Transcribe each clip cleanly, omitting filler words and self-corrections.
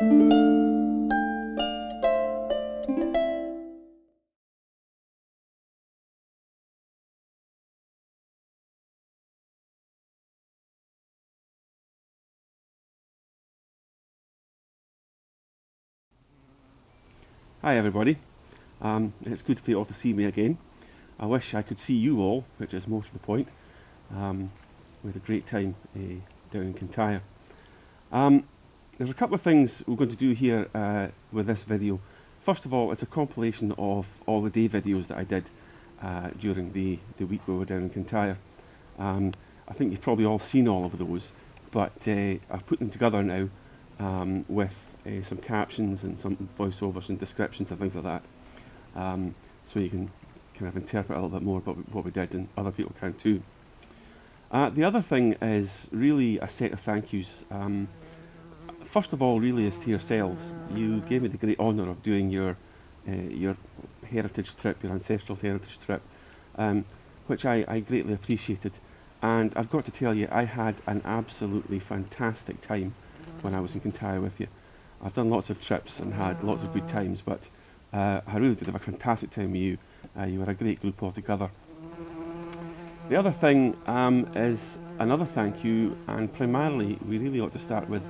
Hi everybody, it's good for you all to see me again. I wish I could see you all, which is most of the point. We had a great time down in Kintyre. There's a couple of things we're going to do here with this video. First of all, it's a compilation of all the day videos that I did during the week we were down in Kintyre. I think you've probably all seen all of those, but I've put them together now with some captions and some voiceovers and descriptions and things like that, so you can kind of interpret a little bit more about what we did, and other people can too. The other thing is really a set of thank yous. First of all, really, is to yourselves. You gave me the great honour of doing your heritage trip, your ancestral heritage trip, which I greatly appreciated. And I've got to tell you, I had an absolutely fantastic time when I was in Kintyre with you. I've done lots of trips and had lots of good times, but I really did have a fantastic time with you. You were a great group altogether. The other thing is another thank you, and primarily we really ought to start with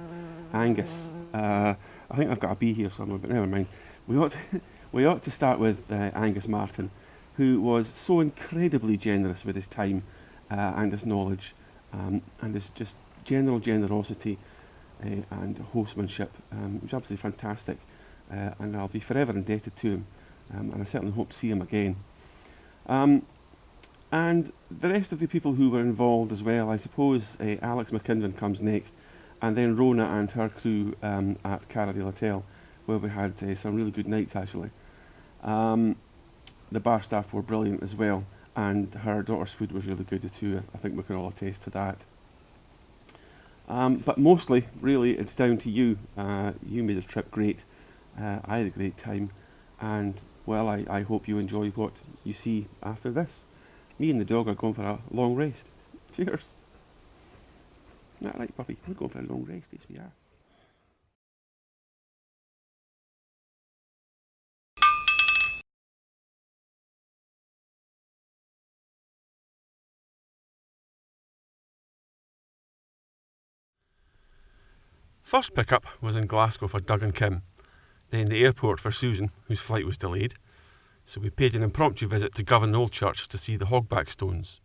Angus. I think I've got a B here somewhere, but never mind. We ought to start with Angus Martin, who was so incredibly generous with his time and his knowledge, and his just general generosity and hostmanship. It was absolutely fantastic, and I'll be forever indebted to him, and I certainly hope to see him again. And the rest of the people who were involved as well, I suppose Alex MacEachran comes next, and then Rona and her crew at Argyll Hotel, where we had some really good nights actually. The bar staff were brilliant as well, and her daughter's food was really good too. I think we can all attest to that. But mostly, really, it's down to you. You made the trip great. I had a great time, and well, I hope you enjoy what you see after this. Me and the dog are going for a long rest. Cheers. That right, puppy? We're going for a long rest, yes we are. First pickup was in Glasgow for Doug and Kim, then the airport for Susan, whose flight was delayed, so we paid an impromptu visit to Govan Old Church to see the Hogback Stones.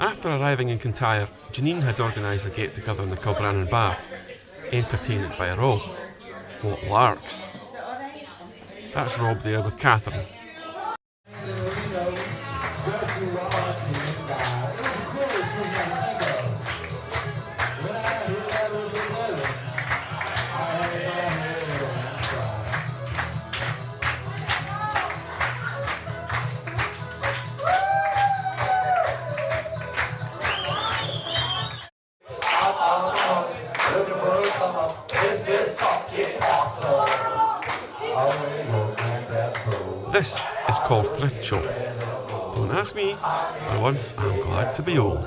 After arriving in Kintyre, Janine had organised a get-together in the Kilbrannan bar, entertained by Rob. What larks! That's Rob there with Catherine. This is called Thrift Shop. Don't ask me, for once I'm glad to be old.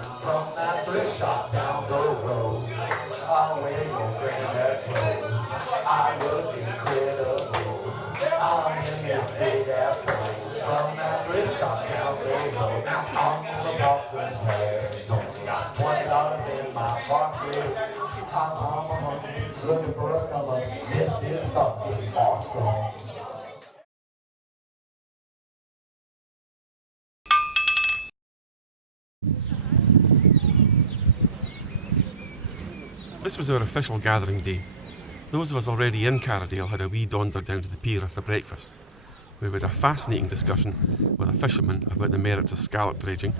This was our official gathering day. Those of us already in Argyll had a wee donder down to the pier after breakfast. we had a fascinating discussion with a fisherman about the merits of scallop dredging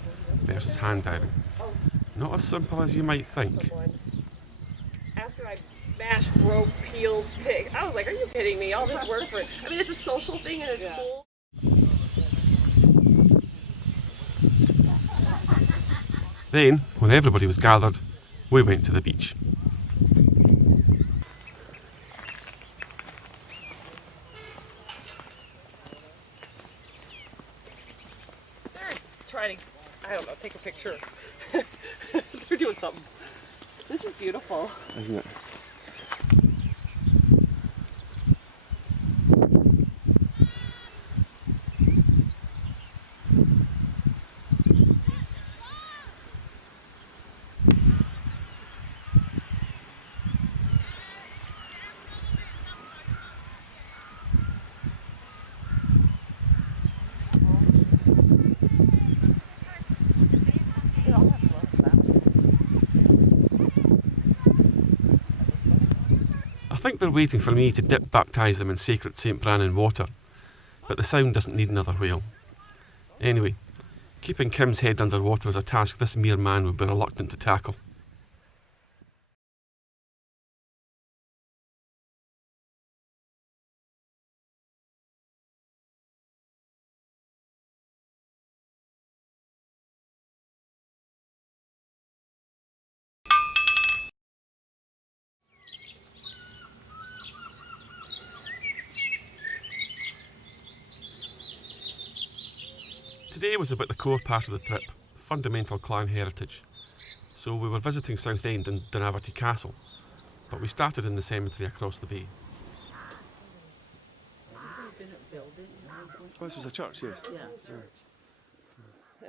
versus hand diving. Not as simple as you might think. After I smashed, broke, peeled, pig, I was like, are you kidding me? All this work for it. I mean, it's a social thing and it's cool. Then, when everybody was gathered, we went to the beach. They're trying to, I don't know, take a picture. They're doing something. This is beautiful. Isn't it? I think they're waiting for me to dip baptise them in sacred St. Brannan water, but the sound doesn't need another whale. Anyway, keeping Kim's head under water is a task this mere man would be reluctant to tackle. Today was about the core part of the trip, fundamental clan heritage. So we were visiting Southend and Dunaverty Castle, but we started in the cemetery across the bay. Oh, this was a church, yes. Yeah.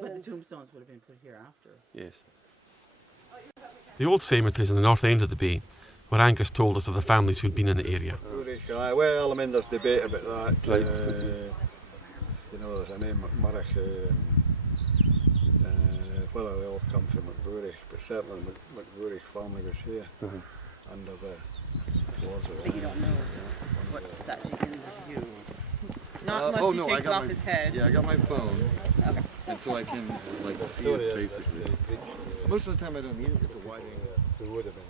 But the tombstones would have been put here after. Yes. The old cemeteries in the north end of the bay, where Angus told us of the families who'd been in the area. Well, I mean, there's debate about that. Right. You know, there's a name MacEachran, whether they all come from McBourish, but certainly McBourish family was here under the wars. But you don't know what's actually in the view. Not once he takes off his head. Yeah, I got my phone, Okay. and so I can like see it basically. Most of the time I don't need it. It's a wide there would have been.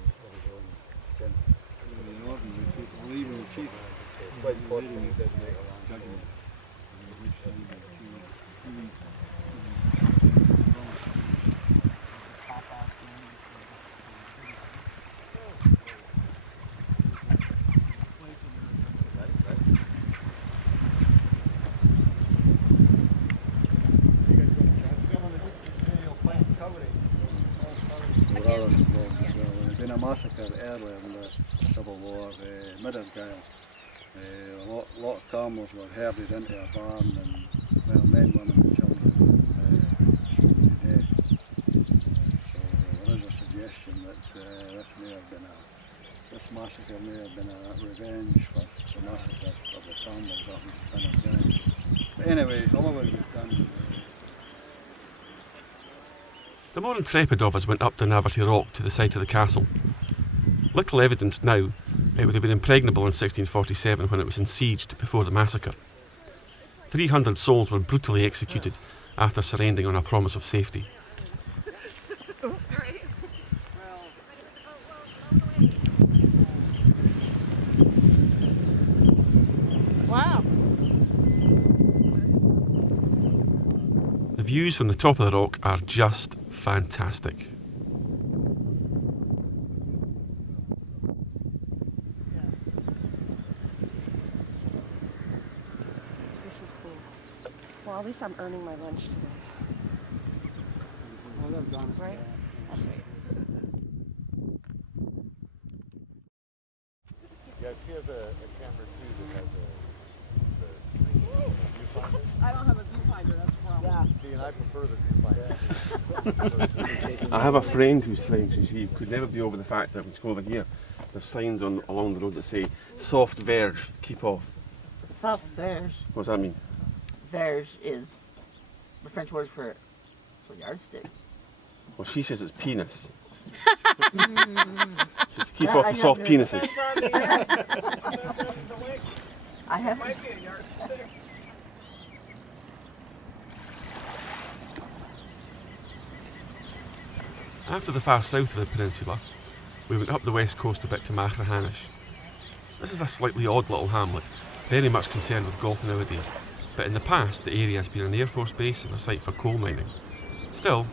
In the northern retreat, well, even retreat, quite possibly did make a judgment. There's been a massacre earlier in the Civil War, Argyll. A lot of camels were herded into a barn and men, women and children stoned to death. So there is a suggestion that this massacre may have been a revenge for the massacre of the camels up in Kintyre. But anyway, all of it was done. The more intrepid of us went up Dunaverty Rock to the site of the castle. Little evidence now, it would have been impregnable in 1647 when it was besieged before the massacre. 300 souls were brutally executed after surrendering on a promise of safety. Wow. The views from the top of the rock are just fantastic. This is cool. Well, at least I'm earning my lunch today. Right? That's right. Yeah, she has a camera too that has a viewfinder. I don't have a viewfinder, that's the problem. See, and I prefer the viewfinder. I have a friend who's French and she could never be over the fact that when you go over here, there's signs along the road that say, soft verge, keep off. Soft verge. What does that mean? Verge is the French word for yardstick. Well, she says it's penis. She says keep off the soft penises. I have. After the far south of the peninsula, we went up the west coast a bit to MacEachran. This is a slightly odd little hamlet, very much concerned with golf nowadays, but in the past the area has been an Air Force base and a site for coal mining. Still,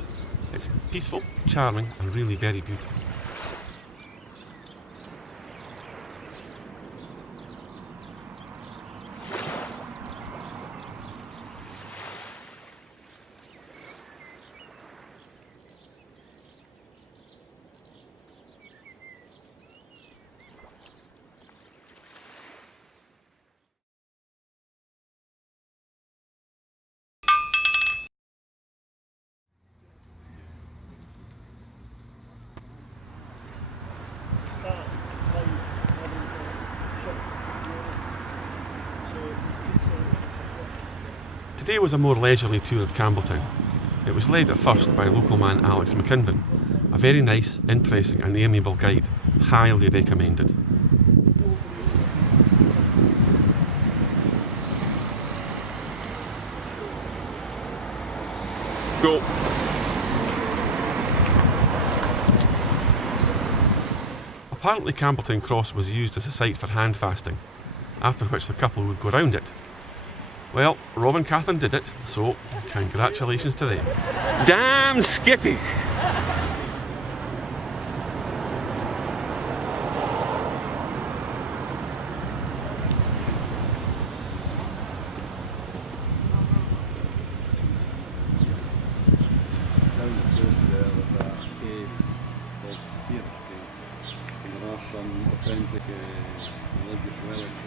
it's peaceful, charming and really very beautiful. Today was a more leisurely tour of Campbelltown. It was led at first by local man Alex McKinvin, a very nice, interesting and amiable guide, highly recommended. Go! Apparently Campbelltown Cross was used as a site for hand fasting, after which the couple would go round it. Well, Rob and Catherine did it, so congratulations to them. Damn Skippy! Down the coast there was a cave called Kintyre cave. And there are some authentic religious relics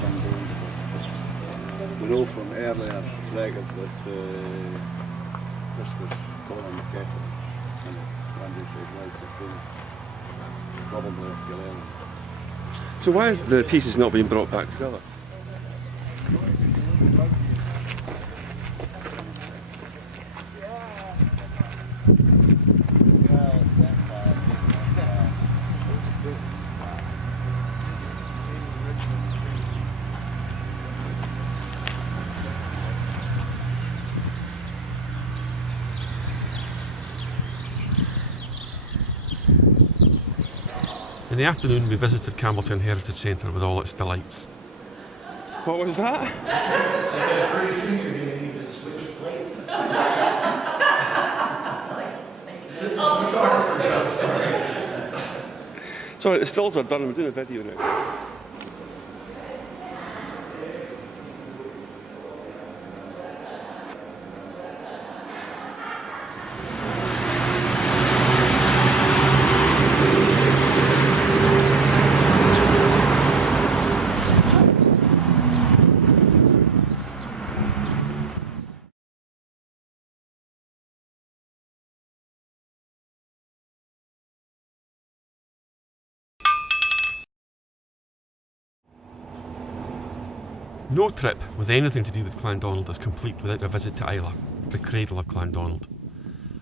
some bones of it. We know from earlier records that this was Colin MacEachran and Randy's wife, the Queen, probably of Argyll. So why have the pieces not been brought back together? In the afternoon we visited Campbelltown Heritage Centre with all its delights. What was that? Sorry, the stills are done, we're doing a video now. No trip with anything to do with Clandonald is complete without a visit to Islay, the cradle of Clandonald.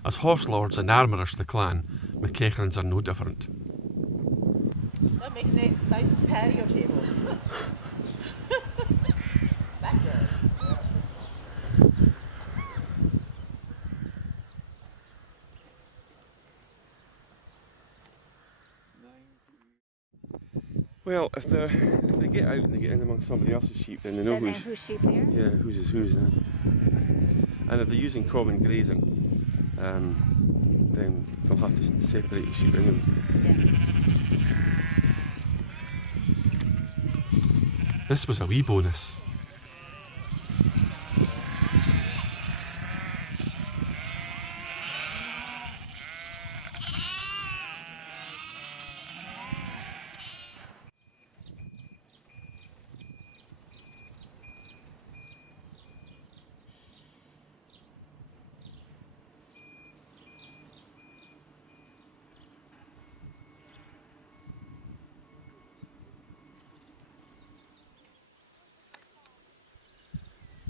As horse lords and armourers to the clan, MacEachrans are no different. That makes a nice patio table. Backyard. Well, if they get out and they get in among somebody else's sheep, then they know whose sheep they are? Yeah, whose is whose. And if they're using common grazing, then they'll have to separate the sheep anyway. Yeah. This was a wee bonus.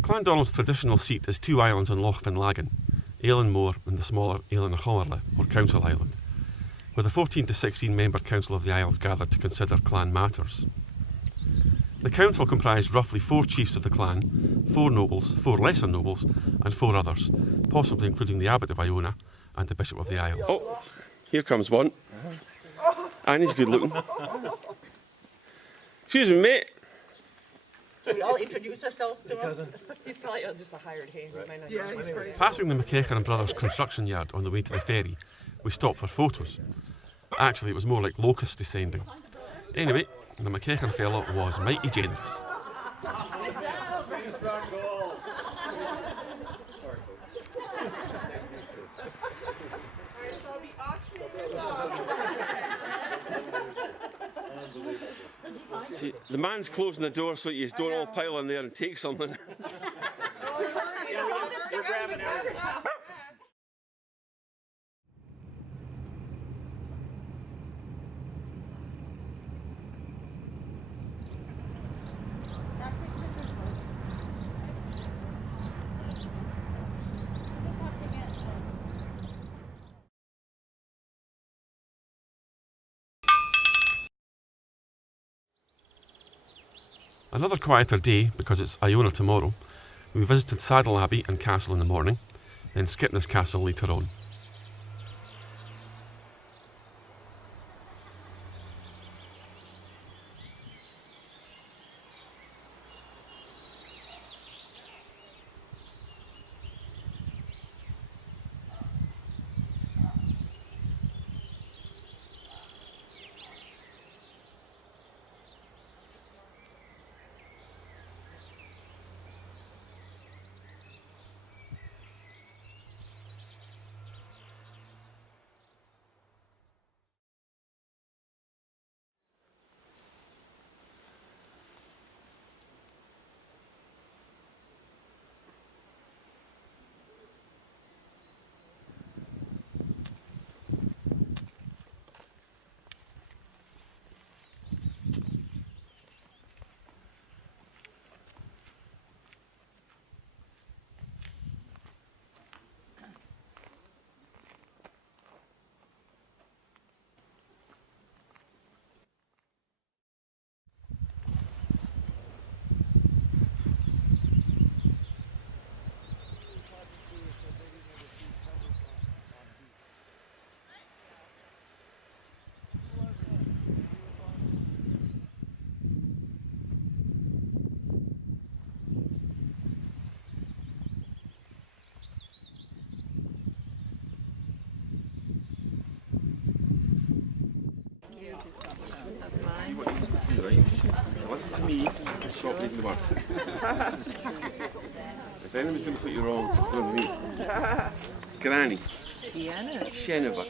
Clandonald's traditional seat is two islands on Loch Finlagan, Eileanmore and the smaller Eileanachorla, or Council Island, where the 14 to 16 member Council of the Isles gathered to consider clan matters. The council comprised roughly 4 chiefs of the clan, 4 nobles, 4 lesser nobles, and 4 others, possibly including the Abbot of Iona and the Bishop of the Isles. Oh, Here comes one. And he's good looking. Excuse me, mate. Should we all introduce ourselves to him? He's probably just a hired hand. Right. Yeah, he's pretty. Passing the MacEachran Brothers construction yard on the way to the ferry, we stopped for photos. Actually, it was more like locusts descending. Anyway, the MacEachran fellow was mighty generous. See, the man's closing the door so you don't all pile in there and take something. We're grabbing everything. Another quieter day, because it's Iona tomorrow. We visited Saddle Abbey and Castle in the morning, then Skipness Castle later on. Listen to me, stop making the word. If anyone's going to put you wrong, it's going to be me. Granny. Shenova.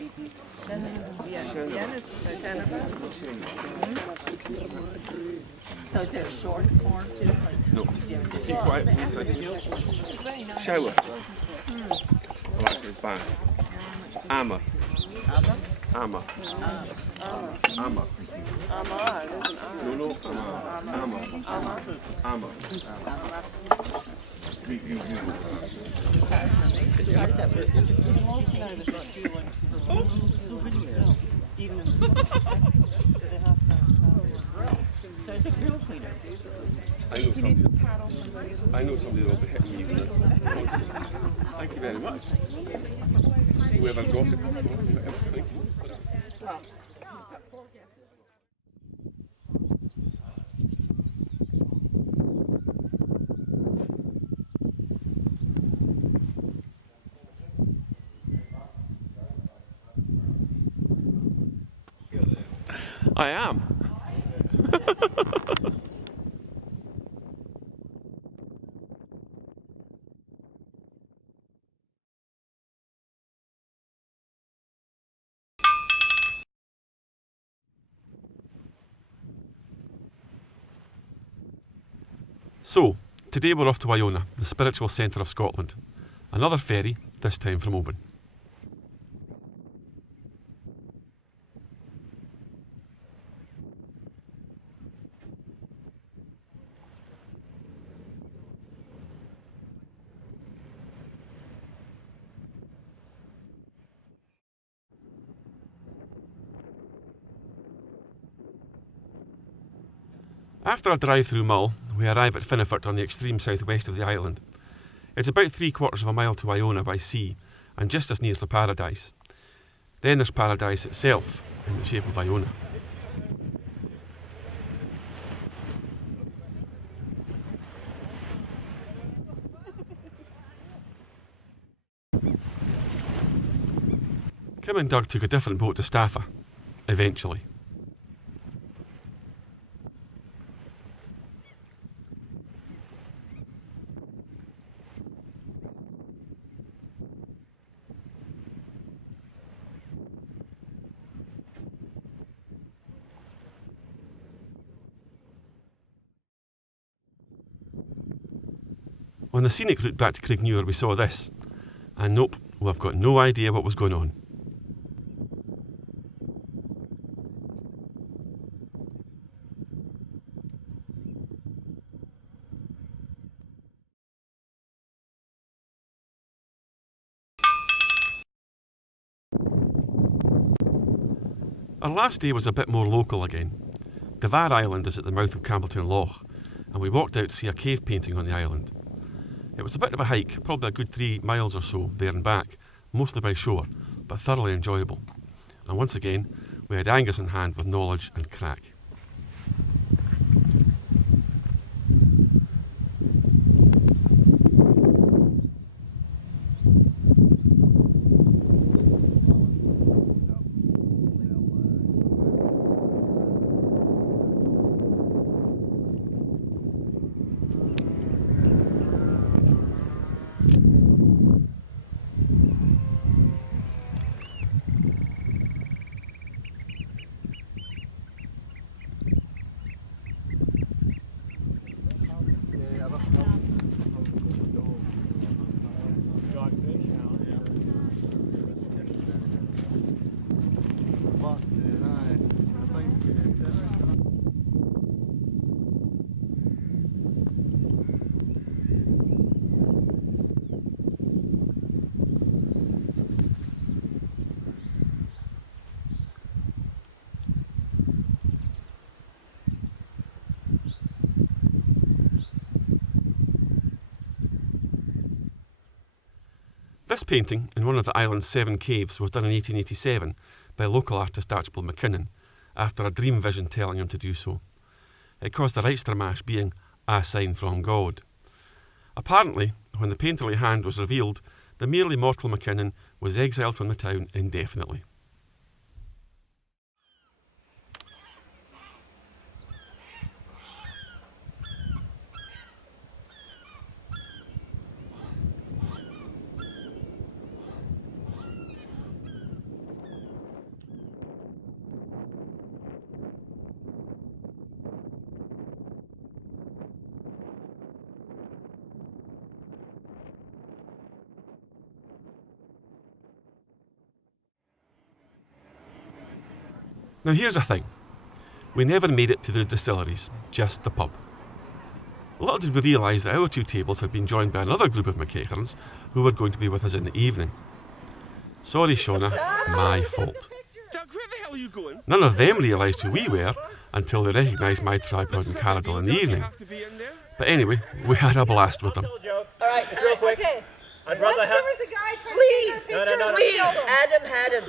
So is there a short form too? No. Keep quiet, please. Thank you. Shower. Oh, actually, it's bad. Amma. Amma. Amma. No, Amma. So it's a grill cleaner. I know somebody that will be hitting me with this. Thank you very much. Whoever got it. Thank you. I am. So, today we're off to Iona, the spiritual centre of Scotland. Another ferry, this time from Oban. After a drive through Mull, we arrive at Finnefort on the extreme southwest of the island. It's about 3/4 of a mile to Iona by sea, and just as near to Paradise. Then there's paradise itself, in the shape of Iona. Kim and Doug took a different boat to Staffa, eventually. On the scenic route back to Craignure we saw this, and nope, we've got no idea what was going on. Our last day was a bit more local again. Devar Island is at the mouth of Campbelltown Loch, and we walked out to see a cave painting on the island. It was a bit of a hike, probably a good 3 miles or so there and back, mostly by shore, but thoroughly enjoyable. And once again, we had Angus in hand with knowledge and crack. This painting, in one of the island's 7 caves, was done in 1887 by local artist Argyll McKinnon, after a dream vision telling him to do so. It caused the Reichstermash being a sign from God. Apparently, when the painterly hand was revealed, the merely mortal McKinnon was exiled from the town indefinitely. Now here's the thing, we never made it to the distilleries, just the pub. Little did we realise that our 2 tables had been joined by another group of MacEachrans who were going to be with us in the evening. Sorry Shona, my fault. Doug, where the hell are you going? None of them realised who we were until they recognised my tripod and Caradol in the evening. But anyway, we had a blast with them. Alright, real quick. Okay. I'd rather Once have. there was a guy trying to take our pictures. no. Please, Adam had him.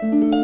Thank you.